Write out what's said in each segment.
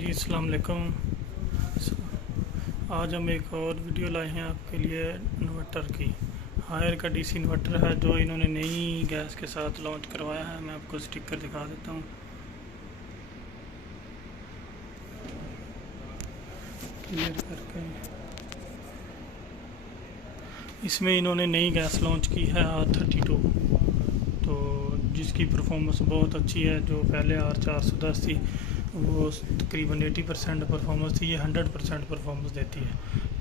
जी अस्सलाम वालेकुम। आज हम एक और वीडियो लाए हैं आपके लिए इन्वर्टर की। हायर का डीसी इन्वर्टर है जो इन्होंने नई गैस के साथ लॉन्च करवाया है। मैं आपको स्टिकर दिखा देता हूँ। क्लियर करके इसमें इन्होंने नई गैस लॉन्च की है R32, तो जिसकी परफॉर्मेंस बहुत अच्छी है। जो पहले R410 थी वो तकरीबन 80% परफॉर्मेंस थी, ये 100% परफॉर्मेंस देती है।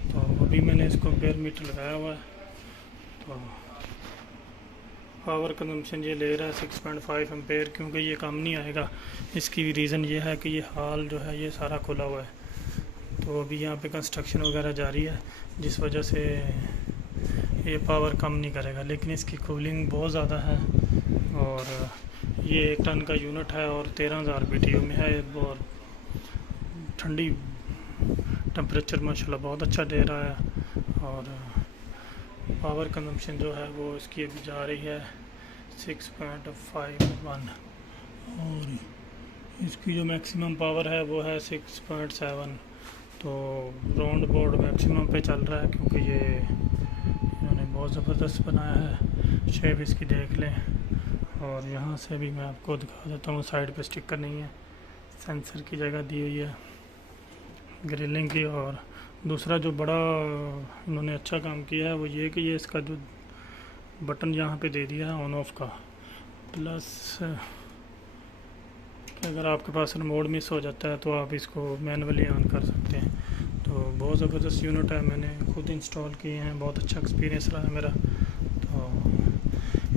तो अभी मैंने इसको एम्पेयर मीटर लगाया हुआ है, तो पावर कंजम्पशन ये ले रहा है 6.5 एम्पेयर, क्योंकि ये कम नहीं आएगा। इसकी रीज़न ये है कि ये हाल जो है ये सारा खुला हुआ है, तो अभी यहाँ पे कंस्ट्रक्शन वगैरह जारी है, जिस वजह से ये पावर कम नहीं करेगा। लेकिन इसकी कूलिंग बहुत ज़्यादा है और ये 1 टन का यूनिट है और 13,000 BTU में है और ठंडी टेम्परेचर माशाल्लाह बहुत अच्छा दे रहा है। और पावर कंजम्पशन जो है वो इसकी अभी जा रही है 6.51 और इसकी जो मैक्सिमम पावर है वो है 6.7। तो राउंड बोर्ड मैक्सिमम पे चल रहा है, क्योंकि ये इन्होंने बहुत ज़बरदस्त बनाया है। शेप इसकी देख लें। और यहाँ से भी मैं आपको दिखा देता हूँ, साइड पे स्टिकर नहीं है, सेंसर की जगह दी हुई है ग्रिलिंग की। और दूसरा जो बड़ा इन्होंने अच्छा काम किया है वो ये कि ये इसका जो बटन यहाँ पे दे दिया है ऑन ऑफ का, प्लस कि अगर आपके पास रिमोट मिस हो जाता है तो आप इसको मैनुअली ऑन कर सकते हैं। तो बहुत ज़बरदस्त यूनिट है, मैंने खुद इंस्टॉल किए हैं, बहुत अच्छा एक्सपीरियंस रहा है मेरा। तो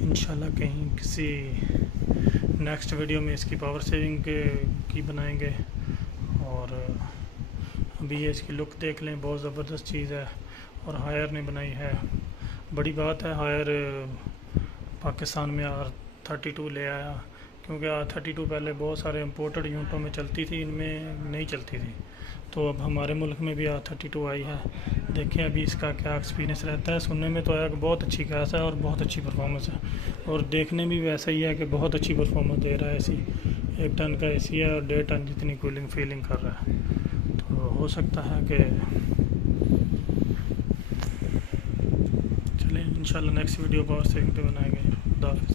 इंशाल्लाह कहीं किसी नेक्स्ट वीडियो में इसकी पावर सेविंग की बनाएंगे। और अभी ये इसकी लुक देख लें, बहुत ज़बरदस्त चीज़ है और हायर ने बनाई है। बड़ी बात है हायर पाकिस्तान में R32 ले आया, क्योंकि R32 पहले बहुत सारे इंपोर्टेड यूनिटों में चलती थी, इनमें नहीं चलती थी। तो अब हमारे मुल्क में भी R32 आई है। देखें अभी इसका क्या एक्सपीरियंस रहता है। सुनने में तो आया कि बहुत अच्छी गैस है और बहुत अच्छी परफॉर्मेंस है, और देखने में भी वैसा ही है कि बहुत अच्छी परफॉर्मेंस दे रहा है। AC 1 टन का AC है और 1.5 टन जितनी कूलिंग फीलिंग कर रहा है। तो हो सकता है कि चलें इंशाल्लाह नेक्स्ट वीडियो पावर सेविंग पे बनाएंगे। खुदा हाफिज़।